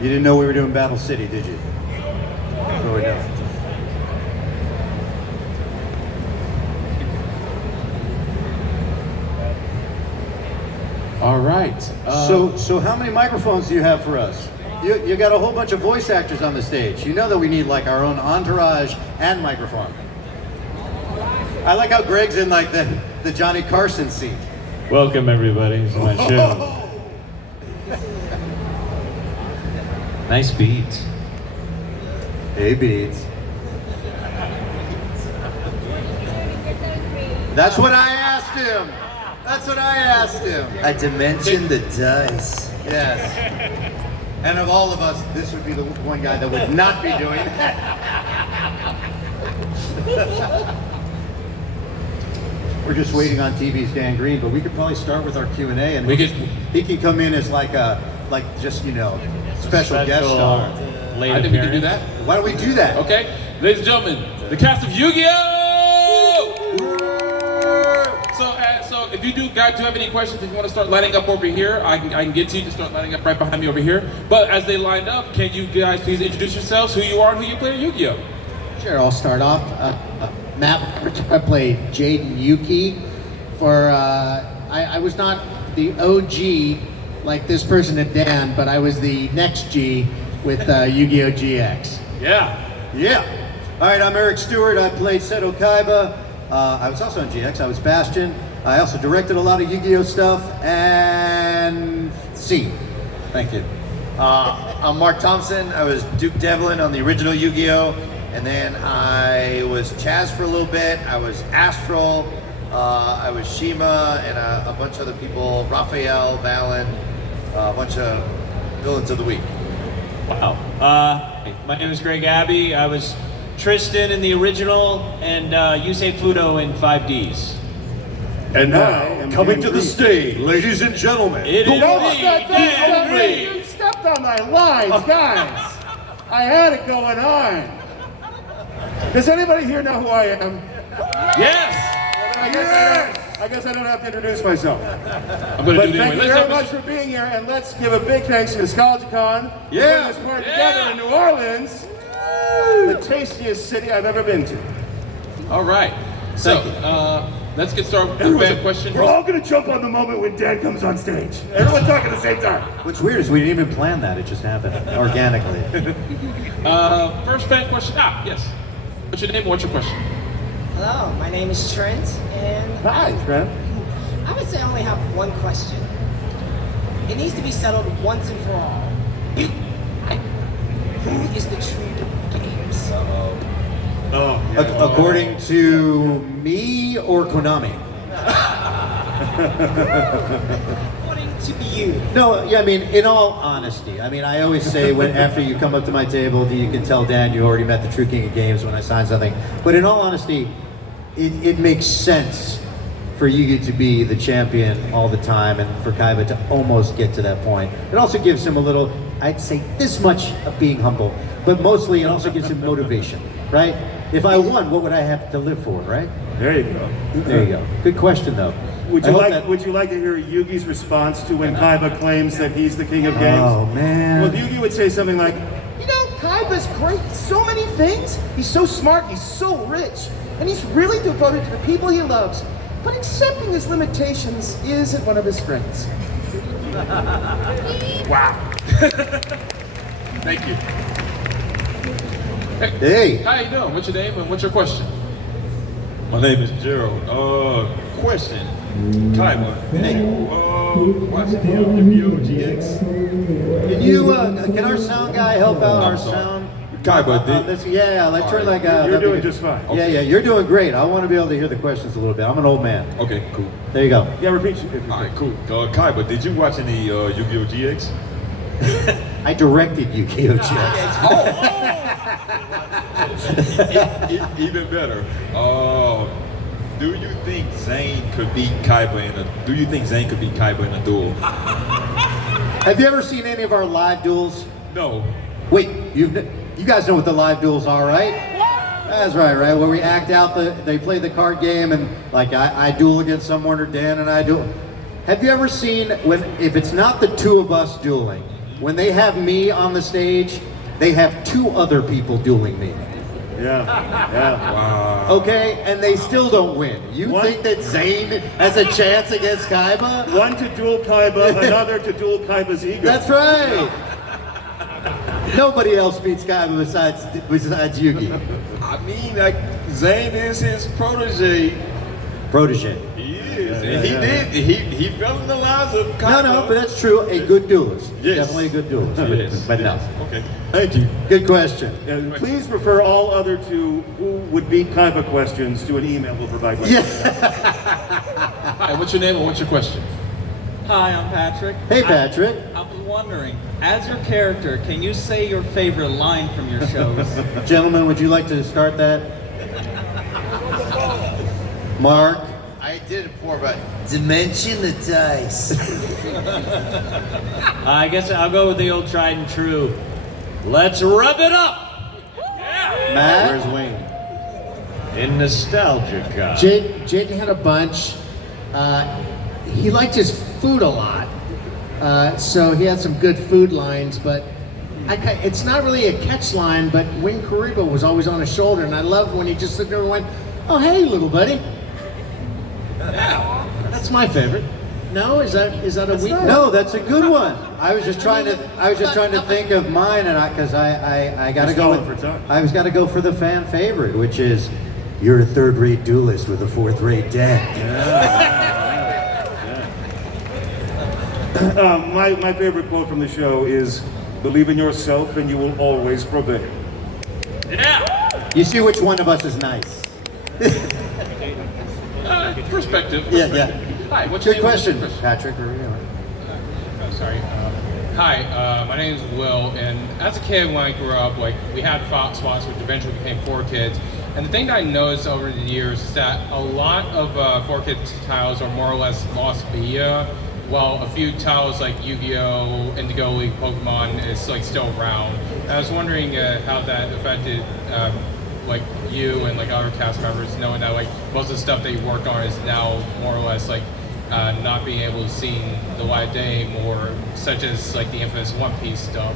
You didn't know we were doing Battle City, did you? So we know. All right. So how many microphones do you have for us? You got a whole bunch of voice actors on the stage. You know that we need like our own entourage and microphone. I like how Greg's in like the Johnny Carson seat. Welcome everybody to my show. Nice beat. Hey, Beats. That's what I asked him. That's what I asked him. I dimensioned the dice. Yes. And of all of us, this would be the one guy that would not be doing that. We're just waiting on TV's Dan Green, but we could probably start with our Q&A, and he can come in as like just special guest star. I think we can do that. Why don't we do that? Okay, ladies and gentlemen, the cast of Yu-Gi-Oh! So if you guys do have any questions, if you want to start lining up over here, I can get to you to start lining up right behind me over here. But as they line up, can you guys please introduce yourselves, who you are and who you play in Yu-Gi-Oh? Sure, I'll start off. Matt, I played Jaden Yuki. I was not the OG like this person at Dan, but I was the next G with Yu-Gi-Oh! GX. Yeah. All right, I'm Eric Stewart. I played Seto Kaiba. I was also on GX. I was Bastion. I also directed a lot of Yu-Gi-Oh! Stuff. And C. Thank you. I'm Mark Thompson. I was Duke Devlin on the original Yu-Gi-Oh! And then I was Chaz for a little bit. I was Astral. I was Shima and a bunch of other people. Raphael, Valen, a bunch of villains of the week. Wow. My name is Greg Abbey. I was Tristan in the original and Yusei Fudo in 5Ds. And now, coming to the stage, ladies and gentlemen. It is You stepped on my lines, guys. I had it going on. Does anybody here know who I am? Yes. I guess I don't have to introduce myself. I'm going to do it Thank you anyway. very much for being here, and let's give a big thanks to Nostalgicon for putting this party together in New Orleans, the tastiest city I've ever been to. All right. So let's get started with a question. We're all going to jump on the moment when Dan comes on stage. Everyone talk at the same time. What's weird is we didn't even plan that. It just happened organically. First fan question. Yes. What's your name and what's your question? Hello, my name is Trent, and Hi, Trent. I would say I only have one question. It needs to be settled once and for all. Who is the true games? According to me or Konami? According to you. No, yeah, I mean, in all honesty, I mean, I always say when after you come up to my table, you can tell Dan you already met the true king of games when I sign something. But in all honesty, it makes sense for Yu-Gi to be the champion all the time and for Kaiba to almost get to that point. It also gives him a little, I'd say this much of being humble, but mostly it also gives him motivation, right? If I won, what would I have to live for, right? There you go. There you go. Good question, though. Would you like to hear Yugi's response to when Kaiba claims that he's the king of games? Oh, man. Well, Yugi would say something like, you know, Kaiba's great at so many things. He's so smart, he's so rich, and he's really devoted to the people he loves. But accepting his limitations isn't one of his strengths. Wow. Thank you. Hey. How you doing? What's your name and what's your question? My name is Gerald. Question. Kaiba. Hey. Watching Yu-Gi-Oh! GX. Can our sound guy help out our sound? Kaiba, You're doing just fine. Yeah, you're doing great. I want to be able to hear the questions a little bit. I'm an old man. Okay, cool. There you go. Yeah, repeat. All right, cool. Kaiba, did you watch any Yu-Gi-Oh! GX? I directed Yu-Gi-Oh! GX. Even better. Do you think Zane could beat Kaiba in a duel? Have you ever seen any of our live duels? No. Wait, you guys know what the live duels are, right? That's right? Where we act out they play the card game and like I duel against someone or Dan and I duel. Have you ever seen if it's not the two of us dueling, when they have me on the stage, they have 2 other people dueling me. Yeah. Okay, and they still don't win. You think that Zayn has a chance against Kaiba? One to duel Kaiba, another to duel Kaiba's ego. That's right. Nobody else beats Kaiba besides Yugi. I mean, like, Zayn is his protege. Protege. He is. And he fell in the lives of Kaiba. No, but that's true. A good duelist. Yes. Definitely a good duelist. Yes. But no. Okay. Thank you. Good question. And please refer all other to who would beat Kaiba questions to an email we'll provide later. Hi, what's your name and what's your question? Hi, I'm Patrick. Hey, Patrick. I was wondering, as your character, can you say your favorite line from your shows? Gentlemen, would you like to start that? Mark? I did it before, but dimension the dice. I guess I'll go with the old tried and true. Let's rub it up! Matt? Where's Wayne? In nostalgia, God. Jaden had a bunch. He liked his food a lot. So he had some good food lines, but it's not really a catch line, but Wing Kariba was always on his shoulder, and I loved when he just stood there and went, "Oh, hey, little buddy." That's my favorite. No, is that a weak one? No, that's a good one. I was just trying to think of mine, and because I gotta go stalling for time. I was gotta go for the fan favorite, which is, "You're a third-rate duelist with a fourth-rate deck." My favorite quote from the show is, "Believe in yourself and you will always prevail." You see which one of us is nice. Perspective. Yeah. Hi, what's your Good name? question, What's your Patrick. I'm sorry. Hi, my name is Will, and as a kid when I grew up, like we had Fox spots, which eventually became 4Kids. And the thing that I noticed over the years is that a lot of 4Kids titles are more or less lost via, while a few titles like Yu-Gi-Oh, Indigo League, Pokemon is like still around. And I was wondering how that affected like you and like other cast members, knowing that like most of the stuff that you worked on is now more or less like not being able to see the light of day more, such as like the infamous One Piece stuff.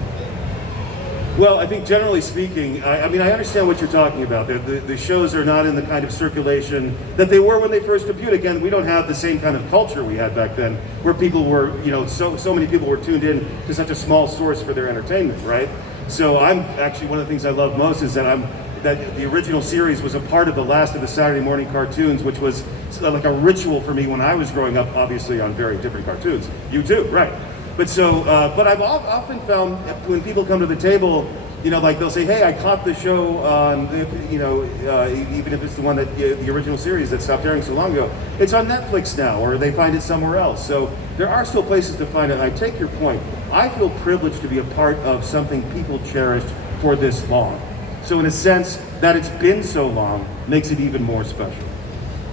Well, I think generally speaking, I mean, I understand what you're talking about. The shows are not in the kind of circulation that they were when they first debuted. Again, we don't have the same kind of culture we had back then, where people were, so many people were tuned in to such a small source for their entertainment, right? So I'm actually, one of the things I love most is that the original series was a part of the last of the Saturday morning cartoons, which was like a ritual for me when I was growing up, obviously on very different cartoons. You too, right? But but I've often found when people come to the table, like they'll say, "Hey, I caught the show on, even if it's the one that the original series that stopped airing so long ago, it's on Netflix now, or they find it somewhere else." So there are still places to find it. I take your point. I feel privileged to be a part of something people cherished for this long. So in a sense, that it's been so long makes it even more special.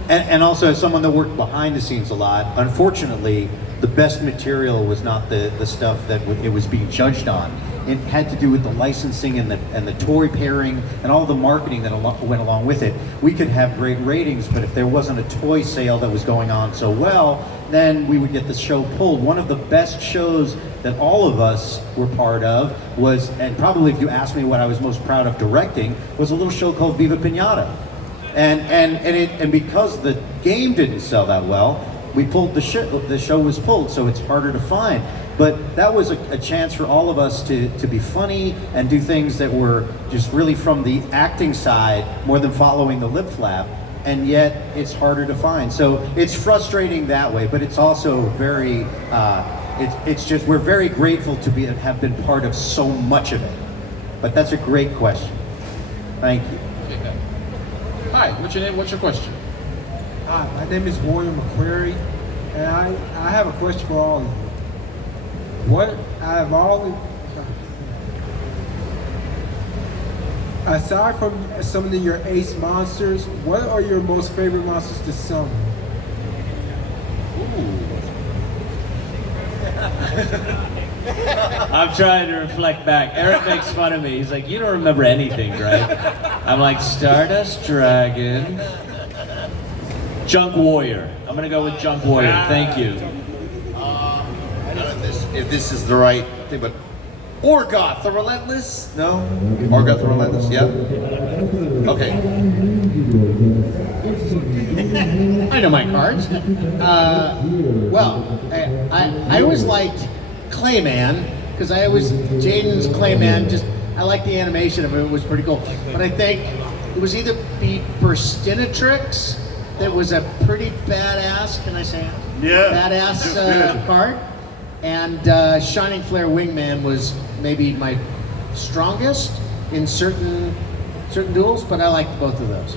And also, as someone that worked behind the scenes a lot, unfortunately, the best material was not the stuff that it was being judged on. It had to do with the licensing and the toy pairing and all the marketing that went along with it. We could have great ratings, but if there wasn't a toy sale that was going on so well, then we would get the show pulled. One of the best shows that all of us were part of was, and probably if you asked me what I was most proud of directing, was a little show called Viva Pinata. And because the game didn't sell that well, we pulled the show. The show was pulled, so it's harder to find. But that was a chance for all of us to be funny and do things that were just really from the acting side more than following the lip flap. And yet it's harder to find. So it's frustrating that way, but it's also very. It's just we're very grateful to have been part of so much of it. But that's a great question. Thank you. Hi, what's your name? What's your question? Hi, my name is William McQuarrie, and I have a question for all of you. What out of all aside from summoning your ace monsters, what are your most favorite monsters to summon? I'm trying to reflect back. Eric makes fun of me. He's like, "You don't remember anything, right?" I'm like, "Stardust Dragon, Junk Warrior." I'm gonna go with Junk Warrior. Thank you. I don't know if this is the right thing, but Orgoth the Relentless? No? Orgoth the Relentless, yeah? Okay. I know my cards. Well, I always liked Clayman, because Jaden's Clayman, I like the animation of it, it was pretty cool. But I think it was either be Burstinatrix, that was a pretty badass, can I say that? Yeah. Badass card. And Shining Flare Wingman was maybe my strongest in certain duels, but I liked both of those.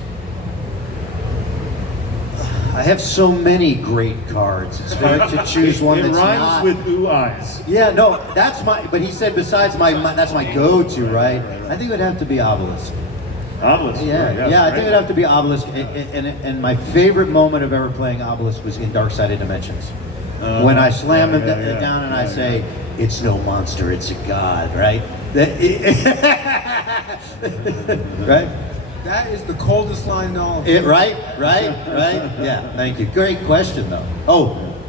I have so many great cards. It's hard to choose one It that's rhymes not. with ooh eyes. Yeah, no, that's my. But he said besides that's my go-to, right? I think it would have to be Obelisk. Obelisk. Yeah, yes, yeah, I right. think it'd have to be Obelisk. And my favorite moment of ever playing Obelisk was in Dark Sided Dimensions. When I slam him down and I say, "It's no monster, it's a god," right? Right? That is the coldest line in all of it. Right? Yeah, thank you. Great question, though.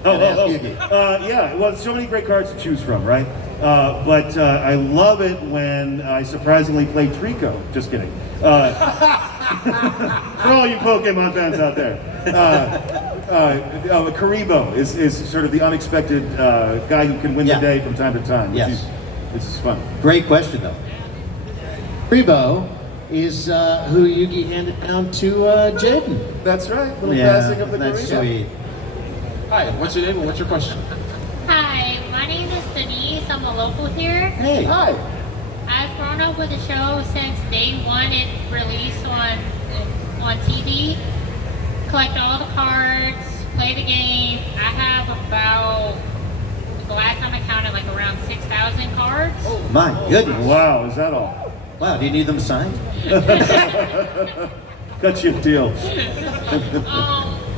Yeah, well, so many great cards to choose from, right? But I love it when I surprisingly play Trico. Just kidding. For all you Pokemon fans out there. Karibo is sort of the unexpected guy who can win the day from time to time. Yes. This is fun. Great question, though. Rebo is who Yugi handed down to Jaden. That's right. Little Yeah, passing of the that's Karibo. sweet. Hi, what's your name and what's your question? Hi, my name is Denise. I'm a local here. Hey. Hi. I've grown up with the show since day one it released on TV. Collect all the cards, play the game. I have about, the last time I counted, like around 6,000 cards. My goodness. Wow, is that all? Wow, do you need them signed? Cut you a deal.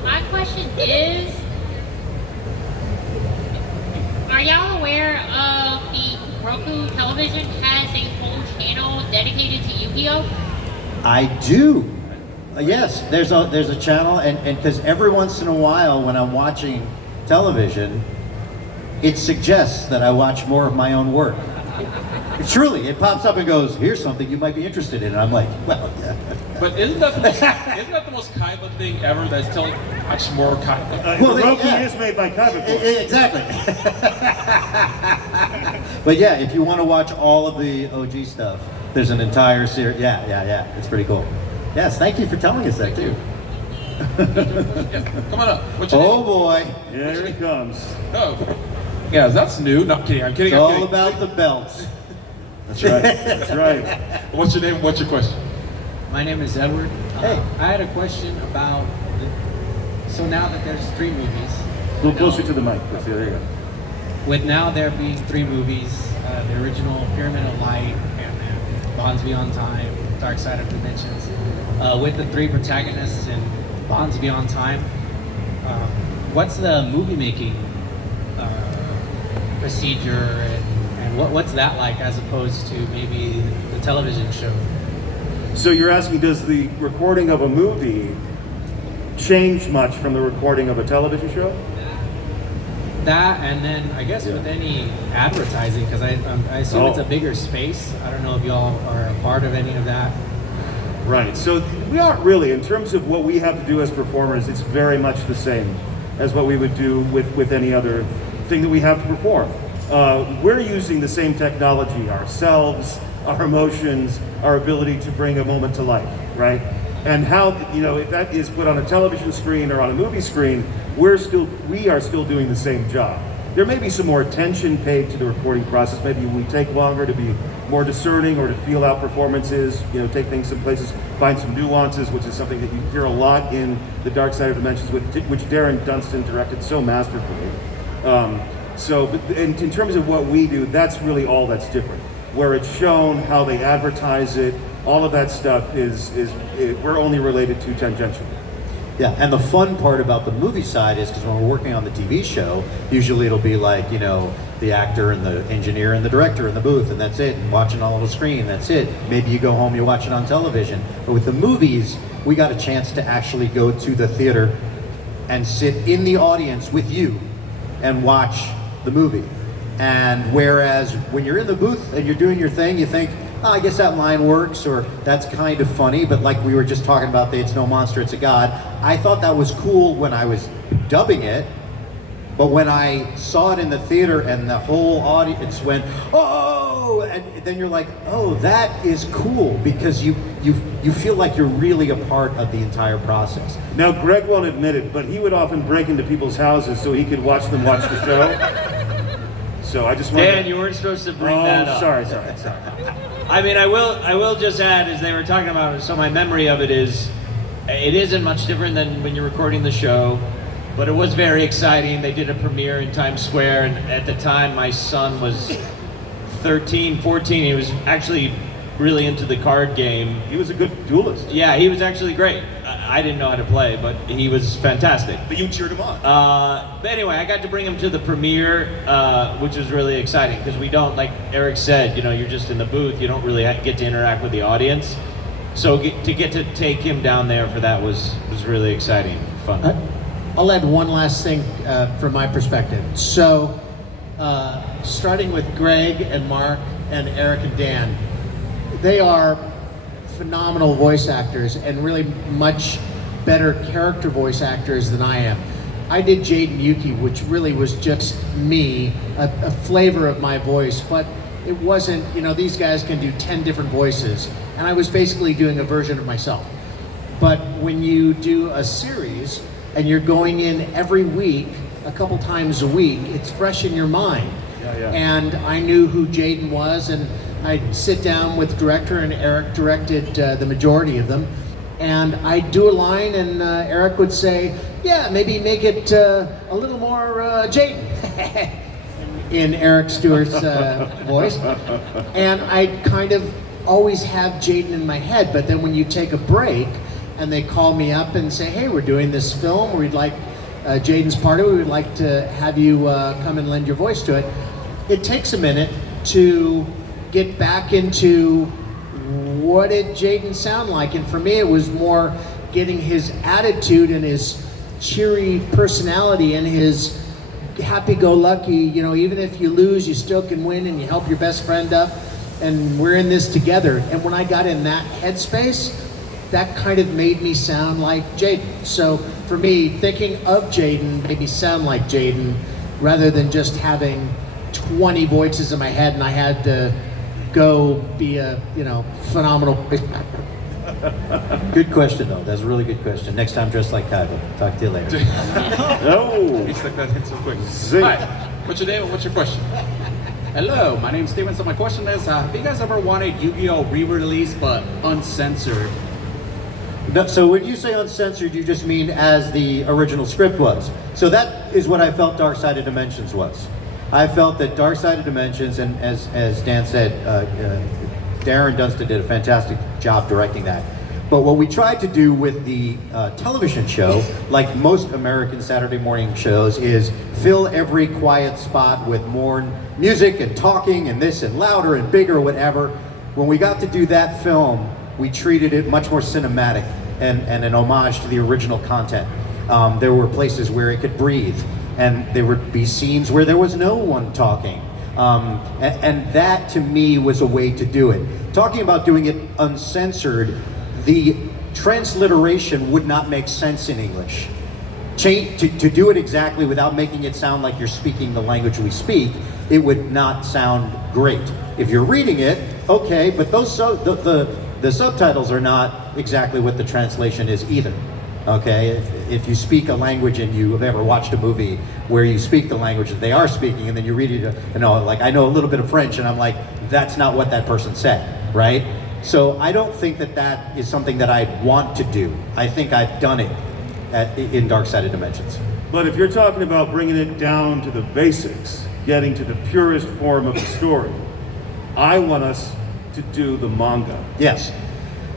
My question is, are y'all aware of the Roku television has a whole channel dedicated to Yu-Gi-Oh? I do. Yes, there's a channel, and because every once in a while when I'm watching television, it suggests that I watch more of my own work. Truly, it pops up and goes, "Here's something you might be interested in," and I'm like, "Well, yeah." But isn't that the most Kaiba thing ever? That's telling much more Kaiba. Roku is made by Kaiba. Exactly. But yeah, if you want to watch all of the OG stuff, there's an entire series. Yeah. It's pretty cool. Yes, thank you for telling us that too. Come on up. What's your Oh name? boy. Here he comes. Oh. Yeah, that's new. No, I'm kidding. I'm kidding. It's I'm all kidding. about the belts. That's right. That's right. What's your name and what's your question? My name is Edward. Hey. I had a question about, so now that there's 3 movies. A little closer to the mic. There you go. With now there being 3 movies, the original Pyramid of Light, and then Bonds Beyond Time, Dark Side of Dimensions, with the 3 protagonists in Bonds Beyond Time, what's the movie making procedure and what's that like as opposed to maybe the television show? So you're asking, does the recording of a movie change much from the recording of a television show? That, and then I guess with any advertising, because I assume it's a bigger space. I don't know if y'all are a part of any of that. Right, so we aren't really, in terms of what we have to do as performers, it's very much the same as what we would do with any other thing that we have to perform. We're using the same technology ourselves, our emotions, our ability to bring a moment to life, right? And how, if that is put on a television screen or on a movie screen, we are still doing the same job. There may be some more attention paid to the recording process. Maybe we take longer to be more discerning or to feel out performances, take things some places, find some nuances, which is something that you hear a lot in The Dark Side of Dimensions, which Darren Dunstan directed so masterfully. But in terms of what we do, that's really all that's different. Where it's shown, how they advertise it, all of that stuff we're only related to tangentially. Yeah, and the fun part about the movie side is because when we're working on the TV show, usually it'll be like, the actor and the engineer and the director in the booth, and that's it, and watching all on the screen, that's it. Maybe you go home, you watch it on television. But with the movies, we got a chance to actually go to the theater and sit in the audience with you and watch the movie. And whereas when you're in the booth and you're doing your thing, you think, oh, I guess that line works, or that's kind of funny, but like we were just talking about the It's No Monster, It's a God, I thought that was cool when I was dubbing it, but when I saw it in the theater and the whole audience went, oh, and then you're like, oh, that is cool, because you feel like you're really a part of the entire process. Now, Greg won't admit it, but he would often break into people's houses so he could watch them watch the show. So I just wanted Dan, you weren't supposed to bring that up. Sorry. I mean, I will just add, as they were talking about it, so my memory of it isn't much different than when you're recording the show, but it was very exciting. They did a premiere in Times Square, and at the time my son was 13, 14. He was actually really into the card game. He was a good duelist. Yeah, he was actually great. I didn't know how to play, but he was fantastic. But you cheered him on. But anyway, I got to bring him to the premiere, which was really exciting, because we don't, like Eric said, you're just in the booth. You don't really get to interact with the audience. So to get to take him down there for that was really exciting, fun. I'll add one last thing from my perspective. So, starting with Greg and Mark and Eric and Dan, they are phenomenal voice actors and really much better character voice actors than I am. I did Jade and Yuki, which really was just me, a flavor of my voice, but it wasn't, these guys can do 10 different voices, and I was basically doing a version of myself. But when you do a series and you're going in every week, a couple times a week, it's fresh in your mind. Yeah. And I knew who Jaden was, and I'd sit down with director, and Eric directed the majority of them. And I'd do a line, and Eric would say, yeah, maybe make it a little more Jaden, in Eric Stewart's voice. And I'd kind of always have Jaden in my head, but then when you take a break, and they call me up and say, hey, we're doing this film, we'd like Jaden's part of it, we would like to have you come and lend your voice to it. It takes a minute to get back into what did Jaden sound like, and for me it was more getting his attitude and his cheery personality and his happy-go-lucky, even if you lose, you still can win, and you help your best friend up, and we're in this together. And when I got in that headspace, that kind of made me sound like Jaden. So for me, thinking of Jaden made me sound like Jaden, rather than just having 20 voices in my head and I had to go be a phenomenal. Good question, though. That's a really good question. Next time, dress like Kaiba. Talk to you later. No. He stuck that in so quick. Zing. Hi, what's your name and what's your question? Hello, my name's Steven. So my question is, have you guys ever wanted Yu-Gi-Oh! Re-release but uncensored? No, so when you say uncensored, you just mean as the original script was. So that is what I felt Dark Side of Dimensions was. I felt that Dark Side of Dimensions, and as Dan said, Darren Dunstan did a fantastic job directing that. But what we tried to do with the television show, like most American Saturday morning shows, is fill every quiet spot with more music and talking and this and louder and bigger, whatever. When we got to do that film, we treated it much more cinematic and an homage to the original content. There were places where it could breathe, and there would be scenes where there was no one talking. And that, to me, was a way to do it. Talking about doing it uncensored, the transliteration would not make sense in English. To do it exactly without making it sound like you're speaking the language we speak, it would not sound great. If you're reading it, okay, but those the subtitles are not exactly what the translation is either. Okay, if you speak a language and you have ever watched a movie where you speak the language that they are speaking, and then you read it, like I know a little bit of French, and I'm like, that's not what that person said, right? So I don't think that is something that I'd want to do. I think I've done it in Dark Side of Dimensions. But if you're talking about bringing it down to the basics, getting to the purest form of the story, I want us to do the manga. Yes.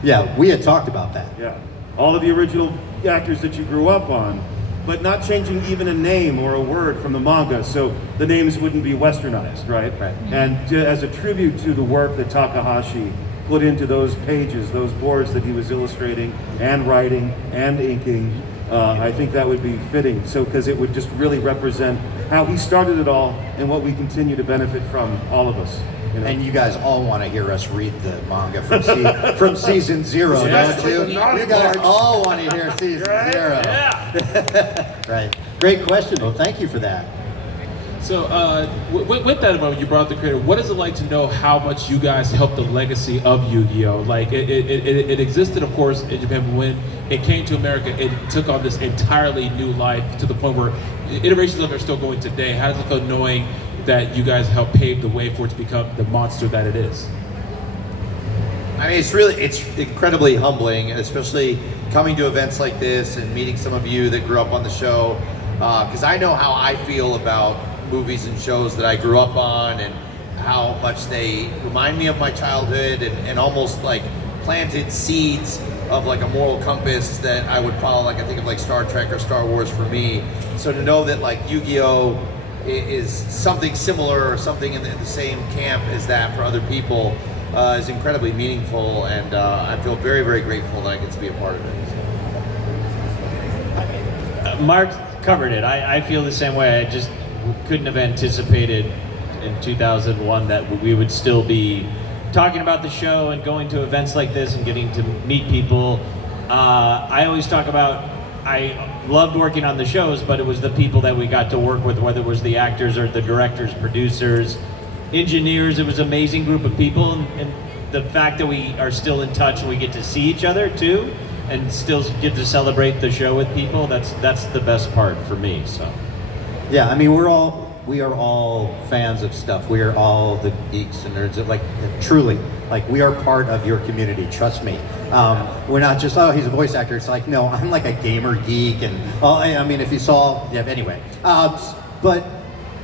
Yeah, we had talked about that. Yeah. All of the original actors that you grew up on, but not changing even a name or a word from the manga, so the names wouldn't be westernized, right? Right. And as a tribute to the work that Takahashi put into those pages, those boards that he was illustrating and writing and inking, I think that would be fitting. So, because it would just really represent how he started it all and what we continue to benefit from, all of us. You know? And you guys all want to hear us read the manga from season 0, Yes, don't you? the naughty You guys parts. all want to hear season 0. Yeah. Right. Great question, though. Thank you for that. So, with that, when you brought up the creator, what is it like to know how much you guys helped the legacy of Yu-Gi-Oh? Like, it existed, of course, in Japan, but when it came to America, it took on this entirely new life to the point where iterations of it are still going today. How does it feel knowing that you guys helped pave the way for it to become the monster that it is? I mean, it's incredibly humbling, especially coming to events like this and meeting some of you that grew up on the show, because I know how I feel about movies and shows that I grew up on and how much they remind me of my childhood and almost like planted seeds of like a moral compass that I would follow. Like I think of like Star Trek or Star Wars for me. So to know that like Yu-Gi-Oh is something similar or something in the same camp as that for other people is incredibly meaningful, and I feel very, very grateful that I get to be a part of it. Mark covered it. I feel the same way. I just couldn't have anticipated in 2001 that we would still be talking about the show and going to events like this and getting to meet people. I always talk about, I loved working on the shows, but it was the people that we got to work with, whether it was the actors or the directors, producers, engineers. It was an amazing group of people, and the fact that we are still in touch and we get to see each other too, and still get to celebrate the show with people, that's the best part for me. So Yeah, I mean, we are all fans of stuff. We are all the geeks and nerds. Like, truly, like, we are part of your community. Trust me. We're not just, oh, he's a voice actor. It's like, no, I'm like a gamer geek, and I mean, if you saw, yeah. Anyway, but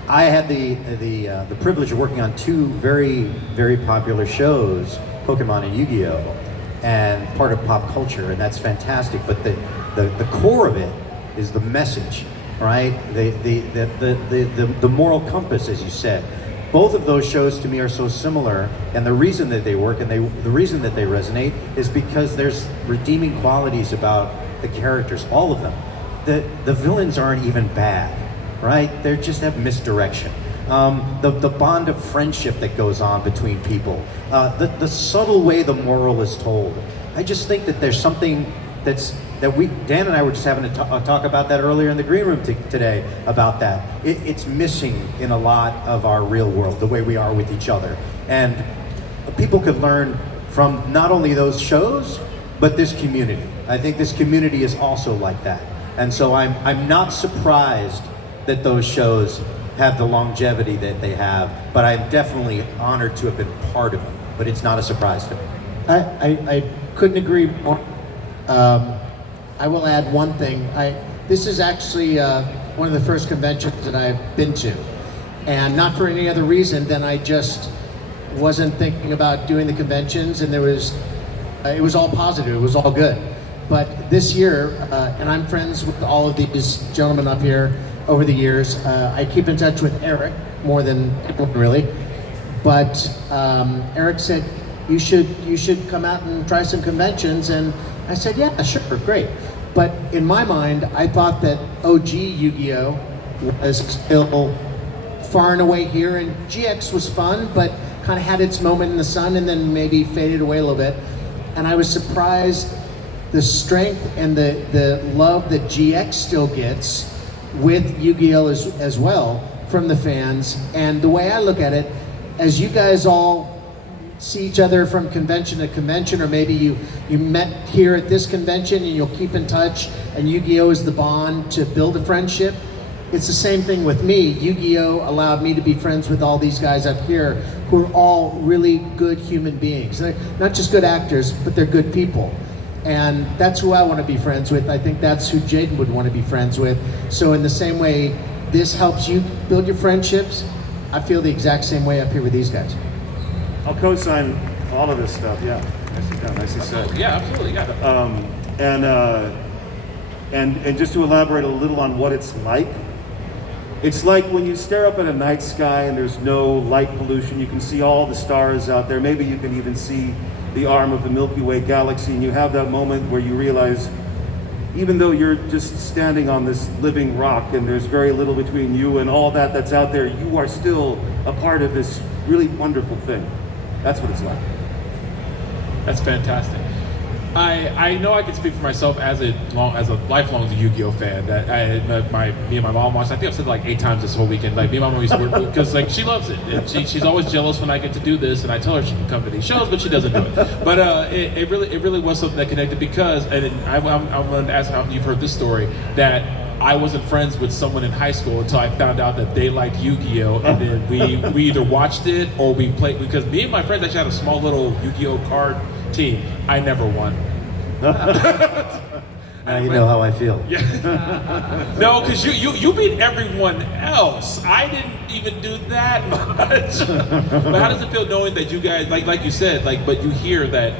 I had the privilege of working on 2 very, very popular shows, Pokemon and Yu-Gi-Oh, and part of pop culture, and that's fantastic. But the core of it is the message. Right, the moral compass, as you said. Both of those shows to me are so similar, and the reason that they work and the reason that they resonate is because there's redeeming qualities about the characters, all of them. The villains aren't even bad, right? They just have misdirection. The bond of friendship that goes on between people, the subtle way the moral is told. I just think that there's something Dan and I were just having a talk about that earlier in the green room today, about that. It's missing in a lot of our real world, the way we are with each other. And people could learn from not only those shows, but this community. I think this community is also like that. And so I'm not surprised that those shows have the longevity that they have, but I'm definitely honored to have been part of them. But it's not a surprise to me. I couldn't agree more. I will add one thing. This is actually one of the first conventions that I've been to, and not for any other reason than I just wasn't thinking about doing the conventions, and it was all positive, it was all good. But this year, and I'm friends with all of these gentlemen up here over the years. I keep in touch with Eric more than anyone really, but Eric said, you should come out and try some conventions, and I said, yeah, sure, great. But in my mind, I thought that OG Yu-Gi-Oh was still far and away here, and GX was fun, but kind of had its moment in the sun and then maybe faded away a little bit. And I was surprised the strength and the love that GX still gets with Yu-Gi-Oh as well from the fans. And the way I look at it, as you guys all see each other from convention to convention, or maybe you met here at this convention and you'll keep in touch, and Yu-Gi-Oh is the bond to build a friendship. It's the same thing with me. Yu-Gi-Oh allowed me to be friends with all these guys up here who are all really good human beings. They're not just good actors, but they're good people. And that's who I want to be friends with. I think that's who Jaden would want to be friends with. So in the same way this helps you build your friendships, I feel the exact same way up here with these guys. I'll co-sign all of this stuff. Yeah, nicely said. Yeah, absolutely. Yeah. And just to elaborate a little on what it's like when you stare up at a night sky and there's no light pollution. You can see all the stars out there. Maybe you can even see the arm of the Milky Way galaxy, and you have that moment where you realize even though you're just standing on this living rock and there's very little between you and all that that's out there, you are still a part of this really wonderful thing. That's what it's like. That's fantastic. I know I can speak for myself as a lifelong Yu-Gi-Oh fan. That me and my mom watched. I think I've said it like 8 times this whole weekend. Like me and my mom used to work because like she loves it. And she's always jealous when I get to do this, and I tell her she can come to these shows, but she doesn't do it. But it really was something that connected because, and I'm going to ask how you've heard this story, that I wasn't friends with someone in high school until I found out that they liked Yu-Gi-Oh, and then we either watched it or we played, because me and my friends actually had a small little Yu-Gi-Oh card team. I never won. Now you know how I feel. Yeah. No, because you beat everyone else. I didn't even do that much. But how does it feel knowing that you guys, like you said, but you hear that,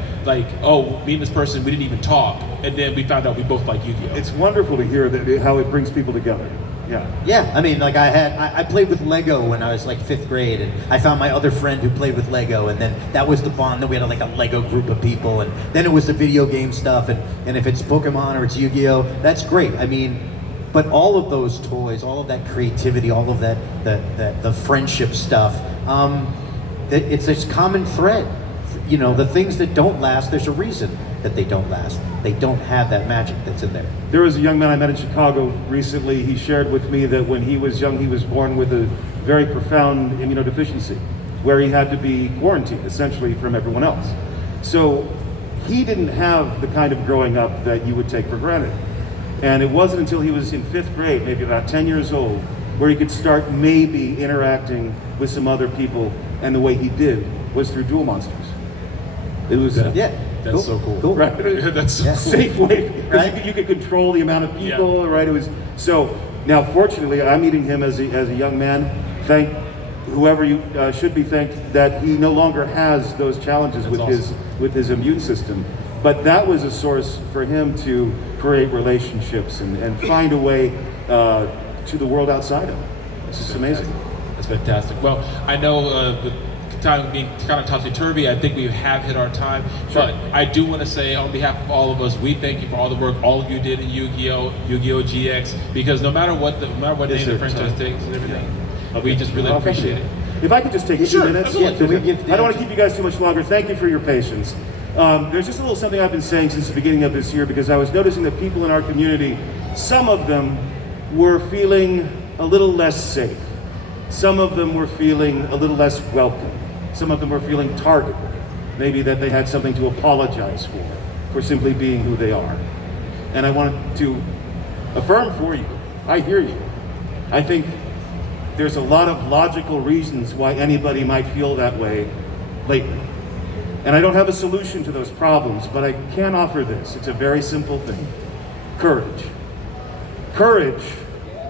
oh, me and this person, we didn't even talk, and then we found out we both like Yu-Gi-Oh. It's wonderful to hear that how it brings people together. Yeah. Yeah, I mean, I played with Lego when I was like 5th grade, and I found my other friend who played with Lego, and then that was the bond. Then we had like a Lego group of people, and then it was the video game stuff, and if it's Pokemon or it's Yu-Gi-Oh, that's great. I mean, but all of those toys, all of that creativity, all of that, the friendship stuff, it's this common thread. You know, the things that don't last, there's a reason that they don't last. They don't have that magic that's in there. There was a young man I met in Chicago recently. He shared with me that when he was young, he was born with a very profound immunodeficiency, where he had to be quarantined, essentially, from everyone else. So he didn't have the kind of growing up that you would take for granted. And it wasn't until he was in 5th grade, maybe about 10 years old, where he could start maybe interacting with some other people, and the way he did was through Duel Monsters. It was that's so cool. Right? That's so cool. Safe way, right? You could control the amount of people, right? It was so. Now, fortunately, I'm meeting him as a young man. Thank whoever you should be thanked that he no longer has those challenges with his immune system. But that was a source for him to create relationships and find a way to the world outside him. It's just amazing. That's fantastic. Well, I know the time being kind of topsy-turvy, I think we have hit our time. Sure. But I do want to say, on behalf of all of us, we thank you for all the work all of you did in Yu-Gi-Oh, Yu-Gi-Oh GX, because no matter what name the franchise takes and everything, we just really appreciate it. If I could just take 2 minutes. Yeah, I don't want to keep you guys too much longer. Thank you for your patience. There's just a little something I've been saying since the beginning of this year, because I was noticing that people in our community, some of them were feeling a little less safe. Some of them were feeling a little less welcome. Some of them were feeling targeted. Maybe that they had something to apologize for simply being who they are. And I wanted to affirm for you, I hear you. I think there's a lot of logical reasons why anybody might feel that way lately. And I don't have a solution to those problems, but I can offer this. It's a very simple thing. Courage. Courage,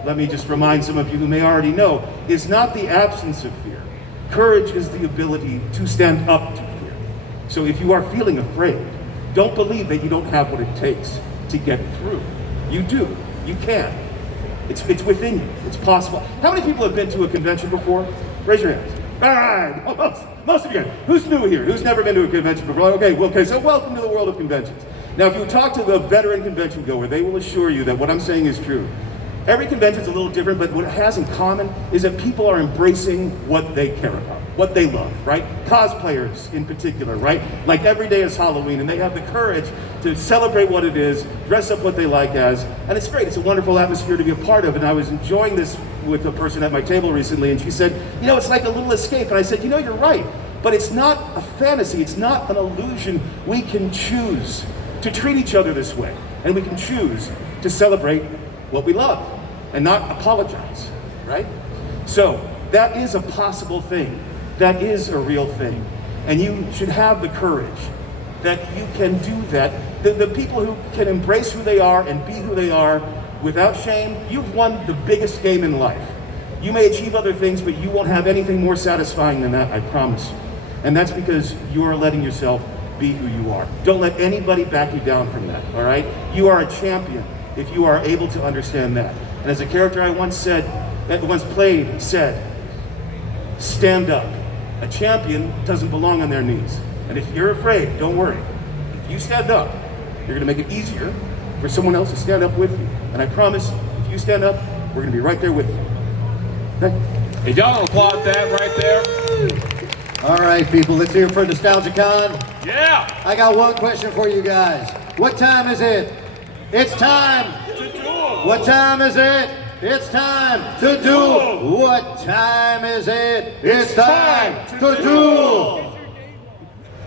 let me just remind some of you who may already know, is not the absence of fear. Courage is the ability to stand up to fear. So if you are feeling afraid, don't believe that you don't have what it takes to get through. You do. You can. It's within you. It's possible. How many people have been to a convention before? Raise your hands. All right. Most of you guys. Who's new here? Who's never been to a convention before? Okay, so welcome to the world of conventions. Now, if you talk to the veteran convention goer, they will assure you that what I'm saying is true. Every convention is a little different, but what it has in common is that people are embracing what they care about, what they love, right? Cosplayers in particular, right? Like every day is Halloween, and they have the courage to celebrate what it is, dress up what they like as, and it's great. It's a wonderful atmosphere to be a part of, and I was enjoying this with a person at my table recently, and she said, it's like a little escape, and I said, you're right, but it's not a fantasy, it's not an illusion. We can choose to treat each other this way, and we can choose to celebrate what we love and not apologize, right? So that is a possible thing. That is a real thing. And you should have the courage that you can do that. The people who can embrace who they are and be who they are without shame, you've won the biggest game in life. You may achieve other things, but you won't have anything more satisfying than that, I promise. And that's because you are letting yourself be who you are. Don't let anybody back you down from that, all right? You are a champion if you are able to understand that. And as a character I once played said, stand up. A champion doesn't belong on their knees. And if you're afraid, don't worry. If you stand up, you're gonna make it easier for someone else to stand up with you. And I promise, if you stand up, we're going to be right there with you. Okay? Hey, y'all applaud that right there. All right, people, let's hear it for NostalgiaCon. Yeah! I got one question for you guys. What time is it? It's time To duel. What time is it? It's time to duel. What time is it? It's time to duel.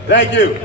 Thank you.